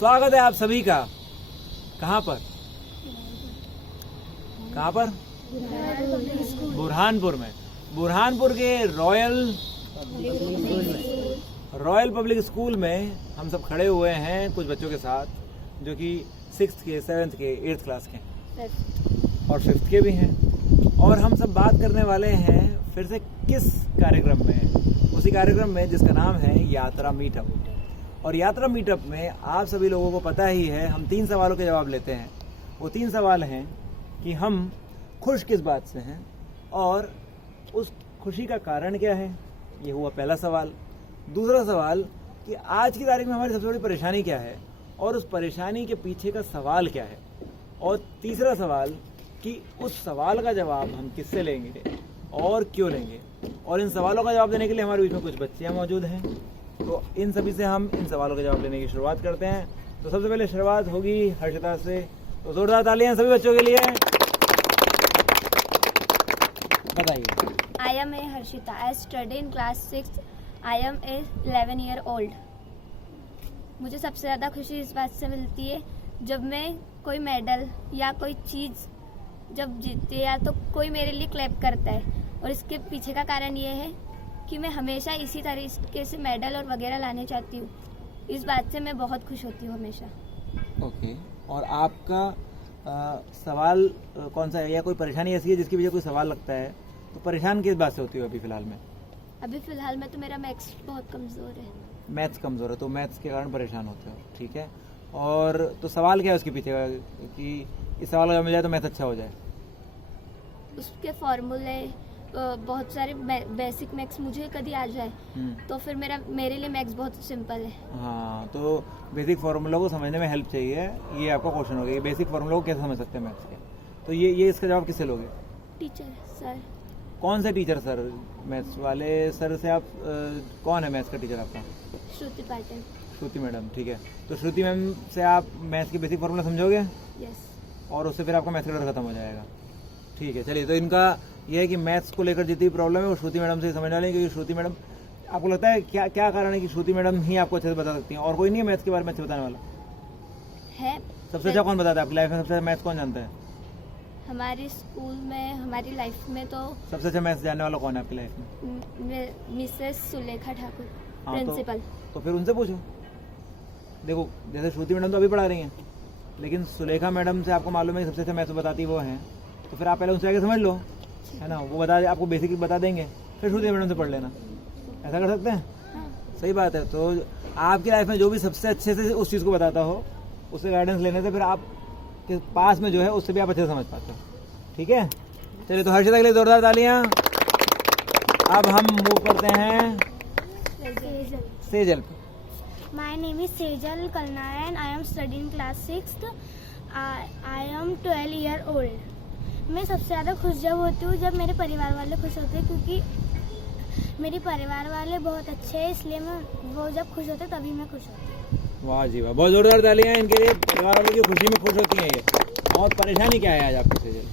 स्वागत है आप सभी का। कहाँ पर? कहाँ पर? बुरहानपुर में। बुरहानपुर के रॉयल पब्लिक स्कूल में हम सब खड़े हुए हैं कुछ बच्चों के साथ, जो कि 6th के, 7th के, 8th क्लास के और 5th के भी हैं। और हम सब बात करने वाले हैं फिर से किस कार्यक्रम में? उसी कार्यक्रम में जिसका नाम है यात्रा मीटअप। और यात्रा मीटअप में आप सभी लोगों को पता ही है, हम 3 सवालों के जवाब लेते हैं। वो 3 सवाल हैं कि हम खुश किस बात से हैं और उस खुशी का कारण क्या है, ये हुआ पहला सवाल। दूसरा सवाल कि आज की तारीख में हमारी सबसे बड़ी परेशानी क्या है और उस परेशानी के पीछे का सवाल क्या है। और तीसरा सवाल कि उस सवाल का जवाब हम किससे लेंगे और क्यों लेंगे। और इन सवालों का जवाब देने के लिए हमारे बीच में कुछ बच्चियाँ मौजूद हैं, तो इन सभी से हम इन सवालों का जवाब लेने की शुरुआत करते हैं। तो सबसे पहले शुरुआत होगी हर्षिता से, तो जोरदार तालियां सभी बच्चों के लिए। बताइए। I am a Harshita. I study in class 6. I am a 11-year-old. मुझे सबसे ज़्यादा खुशी इस बात से मिलती है जब मैं कोई मेडल या कोई चीज़ जब जीतती है या तो कोई मेरे लिए क्लैप करता है। और इसके पीछे का कारण ये है कि मैं हमेशा इसी तरीके से मेडल और वगैरह लाने चाहती हूँ। इस बात से मैं बहुत खुश होती हूँ हमेशा। ओके। और आपका सवाल कौन सा है, या कोई परेशानी ऐसी है जिसकी वजह कोई सवाल लगता है, तो परेशान किस बात से होती हो अभी फिलहाल में? अभी फ़िलहाल में तो मेरा मैथ्स बहुत कमज़ोर है। मैथ्स कमज़ोर है, तो मैथ्स के कारण परेशान होते हो, ठीक है। और तो सवाल क्या है उसके पीछे का कि इस सवाल का जवाब मिल जाए तो मैथ अच्छा हो जाए? उसके फॉर्मूले बहुत सारे बेसिक मैथ्स मुझे कभी आ जाए तो फिर मेरे लिए मैथ्स बहुत सिंपल है। हाँ, तो बेसिक फार्मूला को समझने में हेल्प चाहिए, ये आपका क्वेश्चन हो गया। ये बेसिक फार्मूला को कैसे समझ सकते हैं मैथ्स के, तो ये इसका जवाब किससे लोगे? Teacher sir. कौन से टीचर सर? मैथ्स वाले सर से आप कौन है मैथ्स का टीचर आपका? श्रुति पाटिल। श्रुति मैडम, ठीक है। तो श्रुति मैम से आप मैथ्स के बेसिक फार्मूला समझोगे? यस। और उससे फिर आपका मैथ्स का डर खत्म हो जाएगा, ठीक है। चलिए, तो इनका यह है कि मैथ्स को लेकर जितनी प्रॉब्लम है वो श्रुति मैडम से समझ लें, क्योंकि श्रुति मैडम, आपको लगता है क्या क्या कारण है कि श्रुति मैडम ही आपको अच्छे से बता सकती हैं और कोई नहीं है मैथ्स के बारे में अच्छे बताने वाला? है। सबसे अच्छा कौन बताता है आपकी लाइफ में? सबसे अच्छा मैथ्स कौन जानता है हमारे स्कूल में, हमारी लाइफ में तो सबसे अच्छा मैथ्स जानने वाला कौन है आपकी लाइफ में? मिसेस सुलेखा ठाकुर, हाँ, प्रिंसिपल। तो फिर उनसे पूछो। देखो, जैसे श्रुति मैडम तो अभी पढ़ा रही हैं, लेकिन सुलेखा मैडम से आपको मालूम है कि सबसे अच्छा मैथ्स बताती वो हैं, तो फिर आप पहले उनसे आगे समझ लो, है ना। वो बता आपको बेसिक बता देंगे, फिर श्रुति मैडम से पढ़ लेना। ऐसा कर सकते हैं? हाँ। सही बात है। तो आपकी लाइफ में जो भी सबसे अच्छे से उस चीज़ को बताता हो, उससे गाइडेंस लेने से फिर आप के पास में जो है उससे भी आप अच्छे से समझ पाते हो, ठीक है। चलिए, तो हर्षिता के लिए जोरदार तालियां। अब हम मूव करते हैं सेजल पे। My name is Sejal Kalnayan. I am studying class 6th. I am 12-year-old. मैं सबसे ज़्यादा खुश जब होती हूँ जब मेरे परिवार वाले खुश होते हैं, क्योंकि मेरे परिवार वाले बहुत अच्छे हैं, इसलिए मैं वो जब खुश होते तभी मैं खुश होती हूँ। वाह जी वाह, बहुत जोरदार तालियां इनके लिए। परिवार वालों की खुशी में खुश होती हैं ये। और परेशानी क्या है आज आपको सेजल?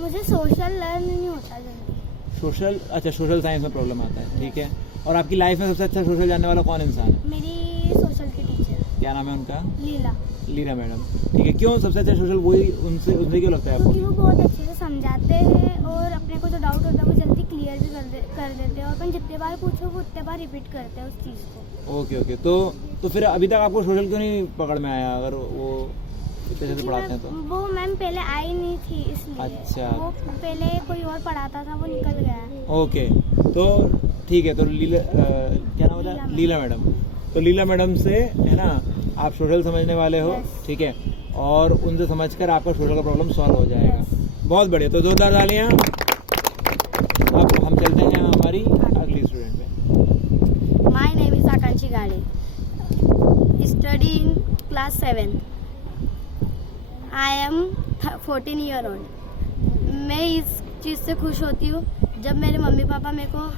मुझे सोशल लर्न नहीं होता जल्दी। सोशल, अच्छा, सोशल साइंस में प्रॉब्लम आता है, ठीक है। और आपकी लाइफ में सबसे अच्छा सोशल जानने वाला कौन इंसान है? मेरी सोशल की टीचर। क्या नाम है उनका? लीला मैडम, ठीक है। क्यों सबसे अच्छा सोशल वही उनसे क्यों लगता है आपको? क्योंकि वो बहुत अच्छे से समझाते हैं और अपने को जो डाउट होता है वो जल्दी क्लियर भी कर देते हैं, और अपन जितने बार पूछो वो उतने बार रिपीट करते हैं उस चीज़ को। ओके। तो फिर अभी तक आपको सोशल क्यों नहीं पकड़ में आया, अगर वो इतने से पढ़ाते हैं तो? वो मैम पहले आई नहीं थी, इसलिए। अच्छा। वो पहले कोई और पढ़ाता था, वो निकल गया। ओके, तो ठीक है। तो क्या नाम होता है? लीला मैडम। तो लीला मैडम से, है ना, आप सोशल समझने वाले हो, ठीक है। और उनसे समझकर आपका सोशल का प्रॉब्लम सॉल्व हो जाएगा। बहुत बढ़िया, तो जोरदार तालियां। अब हम चलते हैं हमारी अगली स्टूडेंट पे। माय नेम इज आकांक्षी गाड़े, study in class 7। I am 14-year-old। मैं इस चीज़ से खुश होती हूँ जब मेरे मम्मी पापा मेरे को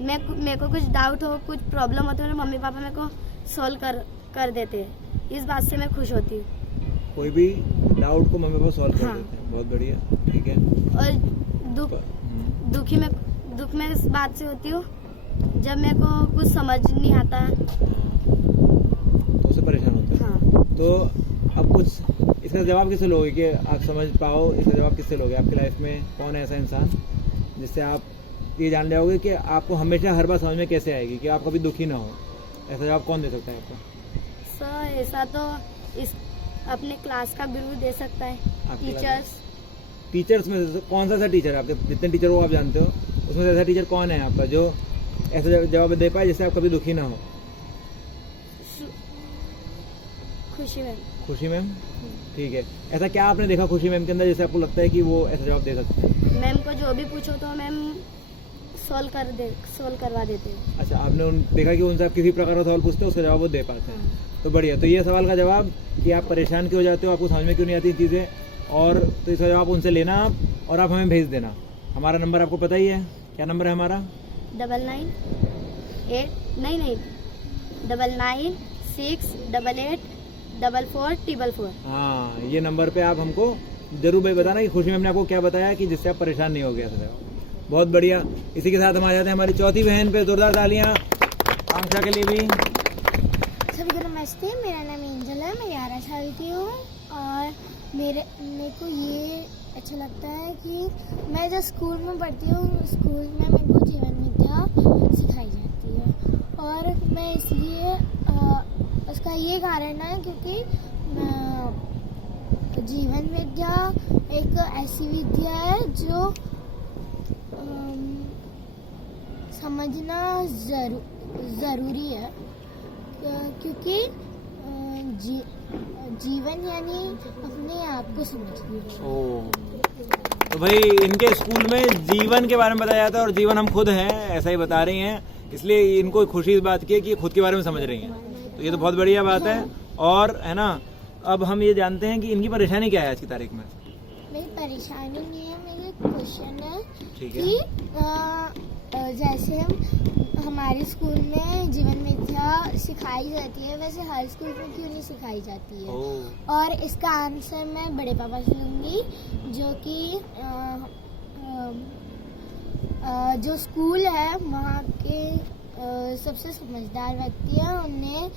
मेरे को कुछ डाउट हो, कुछ प्रॉब्लम हो तो मेरे मम्मी पापा मेरे को सॉल्व कर देते हैं। इस बात से मैं खुश होती हूँ। कोई भी डाउट को मम्मी पापा सॉल्व कर देते हैं, बहुत बढ़िया, ठीक है। और दुख में इस बात से होती हूँ जब मेरे को कुछ समझ नहीं आता। तो उससे परेशान होते हैं। हाँ। तो अब कुछ इसका जवाब किससे लोगे कि आप समझ पाओ, इसका जवाब किससे लोगे? आपकी लाइफ में कौन है ऐसा इंसान जिससे आप ये जान जाओगे कि आपको हमेशा हर बार समझ में कैसे आएगी, कि आप कभी दुखी ना हो? ऐसा जवाब कौन दे सकता है आपको? सर ऐसा तो इस अपने क्लास का गुरु दे सकता है। आपके टीचर्स में से कौन सा टीचर है आपके? जितने टीचर वो आप जानते हो उसमें से ऐसा टीचर कौन है आपका जो ऐसा जवाब दे पाए जिससे आप कभी दुखी ना हो? खुशी मैम। खुशी मैम, ठीक है। ऐसा क्या आपने देखा खुशी मैम के अंदर जिससे आपको लगता है कि वो ऐसा जवाब दे सकते हैं? मैम को जो भी पूछो तो मैम सोल्व करवा देते हैं। अच्छा, आपने देखा कि उनसे आप किसी प्रकार का सवाल पूछते हो उसका जवाब वो दे पाते हैं। तो बढ़िया। तो ये सवाल का जवाब कि आप परेशान क्यों हो जाते हो, आपको समझ में क्यों नहीं आती चीज़ें, और तो इसका जवाब उनसे लेना आप, और आप हमें भेज देना। हमारा नंबर आपको पता ही है, क्या नंबर है हमारा? 9986884444। हाँ, ये नंबर पे आप हमको जरूर भाई बताना कि खुशी मैम ने आपको क्या बताया कि जिससे आप परेशान नहीं हो गया था। बहुत बढ़िया। इसी के साथ हम आ जाते हैं हमारी चौथी बहन पे। जोरदार तालियां आकांक्षा के लिए भी। सभी को नमस्ते, मेरा नाम एंजल है, मैं 11 साल की हूँ और मेरे को ये अच्छा लगता है कि मैं जब स्कूल में पढ़ती हूँ, स्कूल में मेरे को जीवन विद्या सिखाई जाती है, और मैं इसलिए उसका ये कारण है क्योंकि जीवन विद्या एक ऐसी विद्या है जो समझना ज़रूरी है, क्योंकि जीवन यानी अपने आप को समझना। तो भाई इनके स्कूल में जीवन के बारे में बताया जाता है, और जीवन हम खुद हैं, ऐसा ही बता रही हैं, इसलिए इनको खुशी इस बात की है कि खुद के बारे में समझ रही हैं। तो ये तो बहुत बढ़िया बात है। और है ना, अब हम ये जानते हैं कि इनकी परेशानी क्या है आज की तारीख में। मेरी परेशानी नहीं है, मेरे क्वेश्चन है ठीक है। कि जैसे हमारे स्कूल में जीवन विद्या सिखाई जाती है, वैसे हर स्कूल में क्यों नहीं सिखाई जाती है? और इसका आंसर मैं बड़े पापा से लूँगी, जो कि जो स्कूल है वहाँ के सबसे समझदार व्यक्ति है, उनने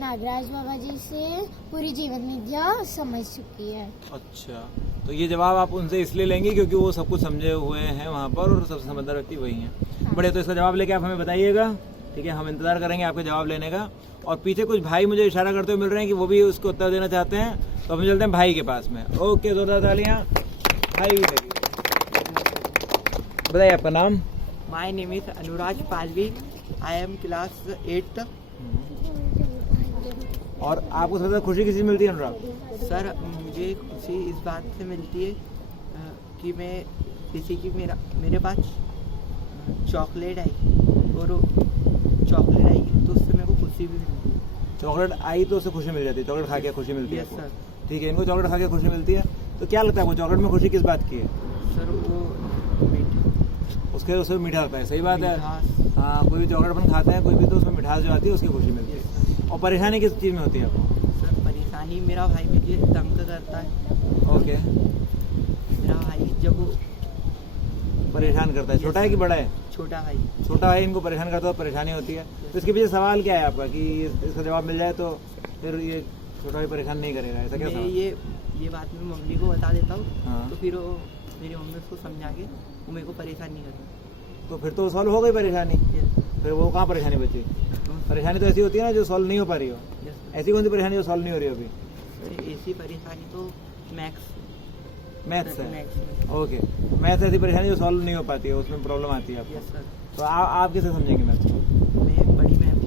नागराज बाबा जी से पूरी जीवन विद्या समझ चुकी है। अच्छा, तो ये जवाब आप उनसे इसलिए लेंगे क्योंकि वो सब कुछ समझे हुए हैं वहाँ पर, और सबसे समझदार व्यक्ति वही हैं। हाँ। बढ़िया। तो इसका जवाब लेके आप हमें बताइएगा, ठीक है? हम इंतजार करेंगे आपके जवाब लेने का। और पीछे कुछ भाई मुझे इशारा करते हुए मिल रहे हैं कि वो भी उसको उत्तर देना चाहते हैं, तो हम चलते हैं भाई के पास में। ओके, जोरदार तालियां भाई। बताइए आपका नाम। My name is Anuraj Palvi, I am class 8th। और आपको सबसे खुशी किसी मिलती है अनुराग? सर, मुझे खुशी इस बात से मिलती है कि मैं किसी की मेरे पास चॉकलेट आई, और चॉकलेट आई तो उससे मेरे को खुशी भी मिलती है। चॉकलेट आई तो उससे खुशी मिल जाती है, चॉकलेट खा के खुशी मिलती है? Yes sir. ठीक है, इनको चॉकलेट खा के खुशी मिलती है। तो क्या लगता है आपको चॉकलेट में खुशी किस बात की है? सर, वो उसमें मीठा होता है। सही बात है। मिठास। हाँ, कोई भी चॉकलेट अपन खाते हैं कोई भी, तो उसमें मिठास जो आती है उसकी खुशी मिलती है। और परेशानी किस चीज़ में होती है आपको? सर, परेशानी मेरा भाई मुझे तंग करता है। ओके। मेरा भाई जब परेशान करता है। छोटा है कि बड़ा है? छोटा भाई। छोटा भाई इनको परेशान करता है, परेशानी होती है। तो इसके पीछे सवाल क्या है आपका कि इसका जवाब मिल जाए तो फिर ये छोटा भाई परेशान नहीं करेगा, ऐसा क्या मैं सवाल? ये बात मैं मम्मी को बता देता हूँ। हाँ। तो फिर वो मेरी मम्मी उसको समझा के वो मेरे को परेशान नहीं करता। तो फिर तो सॉल्व हो गई परेशानी। फिर वो कहाँ परेशानी बची? परेशानी तो ऐसी होती है ना जो सॉल्व नहीं हो पा रही हो। ऐसी कौन सी परेशानी जो सॉल्व नहीं हो रही हो अभी? ऐसी परेशानी तो मैथ्स है। ओके, मैथ्स ऐसी परेशानी जो सॉल्व नहीं हो पाती है, उसमें प्रॉब्लम आती है आपको। Yes sir. तो आप कैसे समझेंगे मैथ्स को? मैं बड़ी मैम,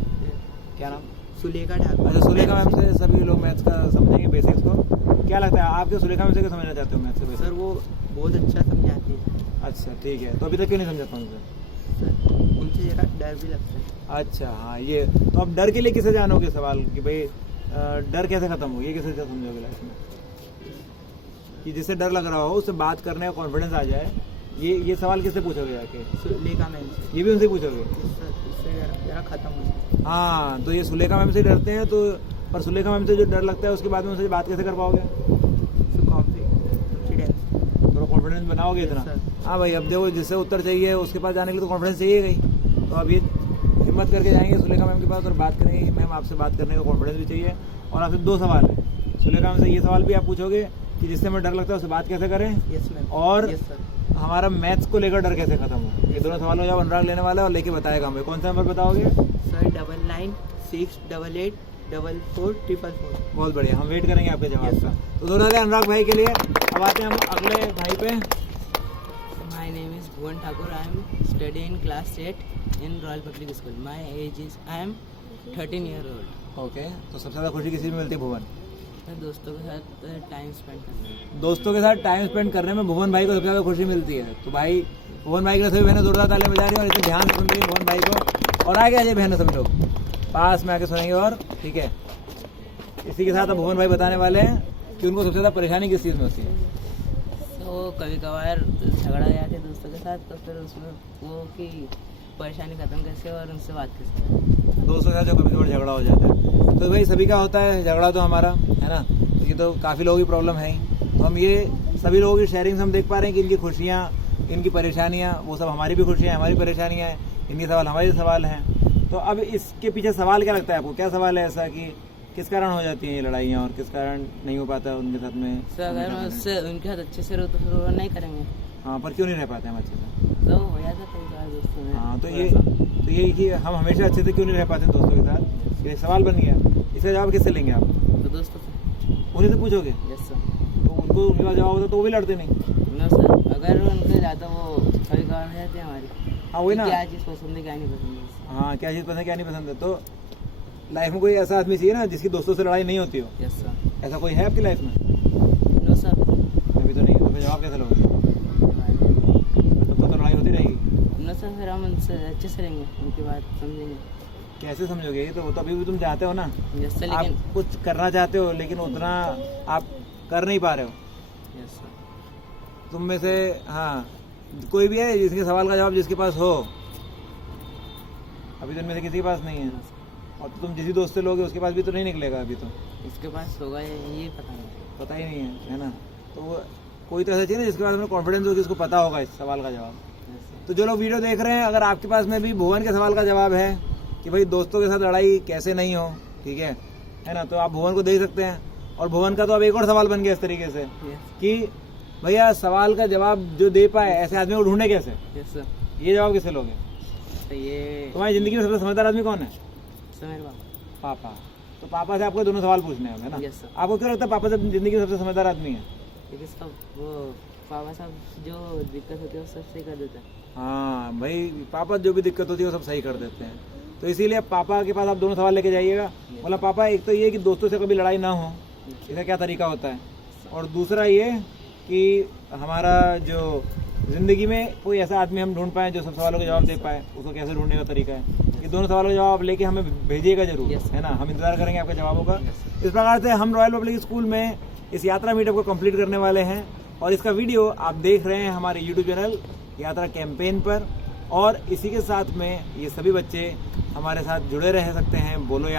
क्या नाम? सुलेखा ठाकुर। अच्छा, सुलेखा मैम से सभी लोग मैथ्स का समझेंगे बेसिक्स को। क्या लगता है आपके सुलेखा मैम से क्या समझना चाहते हो मैथ्स को? सर, वो बहुत अच्छा समझाती है। अच्छा, ठीक है। तो अभी तक क्यों नहीं समझाता उनसे? सर, उनसे जरा डर भी लगता है। अच्छा, हाँ, ये तो अब डर के लिए किसे जानोगे सवाल कि भाई डर कैसे खत्म हो, ये कैसे समझोगे लाइफ में कि जिससे डर लग रहा हो उससे बात करने का कॉन्फिडेंस आ जाए? ये सवाल किससे पूछोगे जाके? सुलेखा मैम से। ये भी उनसे पूछोगे? इससे जरा खत्म हो जाए। हाँ, तो ये सुलेखा मैम से डरते हैं, तो पर सुलेखा मैम से जो डर लगता है उसके बाद में उनसे बात कैसे कर पाओगे? थोड़ा कॉन्फिडेंस बनाओगे इतना? हाँ भाई, अब देखो जिससे उत्तर चाहिए उसके पास जाने के लिए तो कॉन्फिडेंस चाहिए ही। तो अब ये हिम्मत करके जाएंगे सुलेखा मैम के पास और बात करेंगे। मैम आपसे बात करने का कॉन्फिडेंस भी चाहिए और आपसे 2 सवाल है। सुलेखा मैम से ये सवाल भी आप पूछोगे कि जिससे हमें डर लगता है उससे बात कैसे करें, यस मैम, और यस सर, हमारा मैथ्स को लेकर डर कैसे खत्म हो। ये दोनों सवालों का जवाब अनुराग लेने वाला है और लेके बताएगा हमें। कौन सा नंबर बताओगे सर? 9968844444। बहुत बढ़िया, हम वेट करेंगे आपके जवाब Yes, का। तो दोनों अनुराग भाई के लिए। अब आते हैं हम अगले भाई पे। My name is Bhuvan Thakur. I am studying in class 8 in Royal Public School. My age is I am 13 year old. Okay, तो सबसे ज़्यादा खुशी किसी में मिलती है? भुवन। मैं दोस्तों के साथ टाइम स्पेंड करने में। दोस्तों के साथ टाइम स्पेंड करने में भुवन भाई को सबसे ज़्यादा खुशी मिलती है। तो भाई भुवन भाई के लिए सभी बहनें जोरदार तालियां बजा रही हैं और इसे ध्यान से सुन रही है भुवन भाई को। और आगे आ जाइए बहनें सभी लोग पास में आके सुनेंगे। और ठीक है, इसी के साथ अब भुवन भाई बताने वाले हैं कि उनको सबसे ज़्यादा परेशानी किस चीज़ में होती है। तो कभी कभार झगड़ा जाते दोस्तों के साथ, तो फिर उसमें वो कि परेशानी खत्म कैसे और उनसे बात कैसे। दोस्तों के साथ जो कभी कभी झगड़ा हो जाता है, तो भाई सभी का होता है झगड़ा, तो हमारा है ना, ये तो काफ़ी लोगों की प्रॉब्लम है ही। तो हम ये सभी लोगों की शेयरिंग से हम देख पा रहे हैं कि इनकी खुशियाँ, इनकी परेशानियाँ, वो सब हमारी भी खुशियाँ, हमारी परेशानियाँ हैं, इनके सवाल हमारे सवाल हैं। तो अब इसके पीछे सवाल क्या लगता है आपको? क्या सवाल है ऐसा कि किस कारण हो जाती हैं ये लड़ाइयाँ और किस कारण नहीं हो पाता उनके साथ में? सर अगर मैं उससे उनके साथ अच्छे से रहूँ तो फिर वो नहीं करेंगे, हाँ, पर क्यों नहीं रह पाते हम अच्छे से? तो हो जाता कई बार दोस्तों में। हाँ, तो थोड़ा ये सा। तो यही कि हम हमेशा अच्छे से क्यों नहीं रह पाते दोस्तों के साथ, ये सवाल बन गया। इसका जवाब किससे लेंगे आप? तो दोस्तों से। उन्हीं से पूछोगे? Yes sir. तो उनको उनका जवाब होता तो वो भी लड़ते नहीं। नो सर, अगर उनके ज़्यादा वो कभी कभार हो जाते हैं हमारी। हाँ वही ना, क्या चीज़ पसंद है क्या नहीं पसंद है। हाँ क्या चीज़ पसंद है क्या नहीं पसंद है। तो लाइफ में कोई ऐसा आदमी चाहिए ना जिसकी दोस्तों से लड़ाई नहीं होती हो। Yes sir. ऐसा कोई है आपकी लाइफ में? No sir. अभी तो नहीं। तो फिर जवाब कैसे लोगे? तो लड़ाई होती रहेगी। नो सर, फिर हम उनसे अच्छे से रहेंगे, उनकी बात समझेंगे। कैसे समझोगे? ये तो अभी भी तुम चाहते हो ना, यस सर, आप लेकिन कुछ करना चाहते हो लेकिन उतना आप कर नहीं पा रहे हो। Yes sir. तुम में से हाँ कोई भी है जिसके सवाल का जवाब जिसके पास हो? अभी तो इनमें से किसी के पास नहीं है। और तो तुम जिसी दोस्त से लोगे उसके पास भी तो नहीं निकलेगा अभी तो। इसके पास होगा ये पता नहीं। पता ही नहीं है ना। तो वो कोई तो ऐसा चाहिए ना जिसके पास हमें कॉन्फिडेंस हो कि उसको पता होगा इस सवाल का जवाब। Yes sir. तो जो लोग वीडियो देख रहे हैं, अगर आपके पास में भी भुवन के सवाल का जवाब है कि भाई दोस्तों के साथ लड़ाई कैसे नहीं हो, ठीक है ना, तो आप भुवन को दे सकते हैं। और भुवन का तो अब एक और सवाल बन गया इस तरीके से यस कि भैया सवाल का जवाब जो दे पाए ऐसे आदमी को ढूंढे कैसे, यस सर। ये जवाब किससे लोगे? तो ये तुम्हारी जिंदगी में सबसे समझदार आदमी कौन है? सर मेरे पास। पापा। तो पापा से आपको दोनों सवाल पूछने हैं, है ना? Yes sir. आपको क्यों लगता है पापा सब जिंदगी में सबसे समझदार आदमी है? क्योंकि सब वो पापा साहब जो दिक्कत होती है वो सब सही कर देते हैं। हाँ भाई, पापा जो भी दिक्कत होती है वो सब सही कर देते हैं। तो इसीलिए पापा के पास आप दोनों सवाल लेके जाइएगा। मतलब पापा, एक तो ये कि दोस्तों से कभी लड़ाई ना हो, इसका क्या तरीका होता है, और दूसरा ये कि हमारा जो ज़िंदगी में कोई ऐसा आदमी हम ढूंढ पाएँ जो सब सवालों के जवाब दे पाए, उसको कैसे ढूंढने का तरीका है। ये दोनों सवालों के जवाब लेके हमें भेजिएगा जरूर, है ना। हम इंतजार करेंगे आपके जवाबों का। इस प्रकार से हम रॉयल पब्लिक स्कूल में इस यात्रा मीटअप को कंप्लीट करने वाले हैं और इसका वीडियो आप देख रहे हैं हमारे यूट्यूब चैनल यात्रा कैंपेन पर। और इसी के साथ में ये सभी बच्चे हमारे साथ जुड़े रह सकते हैं बोलो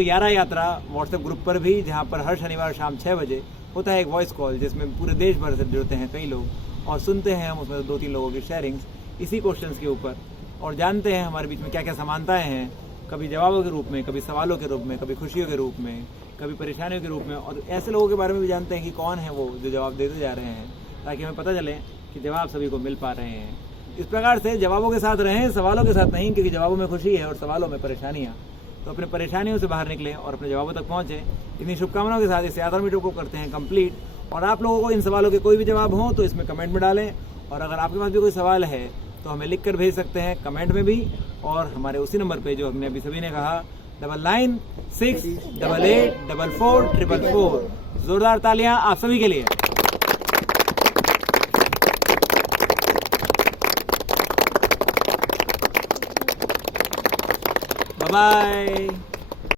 यारा यात्रा व्हाट्सएप ग्रुप पर भी, जहाँ पर हर शनिवार शाम 6 बजे होता है एक वॉइस कॉल जिसमें पूरे देश भर से जुड़ते हैं कई लोग और सुनते हैं हम उसमें 2-3 लोगों की शेयरिंग्स इसी क्वेश्चंस के ऊपर और जानते हैं हमारे बीच में क्या क्या समानताएं हैं, कभी जवाबों के रूप में, कभी सवालों के रूप में, कभी खुशियों के रूप में, कभी परेशानियों के रूप में। और ऐसे लोगों के बारे में भी जानते हैं कि कौन है वो जो जवाब देते जा रहे हैं, ताकि हमें पता चले कि जवाब सभी को मिल पा रहे हैं। इस प्रकार से जवाबों के साथ रहें, सवालों के साथ नहीं, क्योंकि जवाबों में खुशी है और सवालों में परेशानियाँ। तो अपने परेशानियों से बाहर निकलें और अपने जवाबों तक पहुँचें। इन्हीं शुभकामनाओं के साथ इस यात्रा मीटअप को करते हैं कंप्लीट। और आप लोगों को इन सवालों के कोई भी जवाब हो तो इसमें कमेंट में डालें, और अगर आपके पास भी कोई सवाल है तो हमें लिख कर भेज सकते हैं कमेंट में भी, और हमारे उसी नंबर पे जो हमने अभी सभी ने कहा 9968844444। जोरदार तालियां आप सभी के लिए। Bye bye.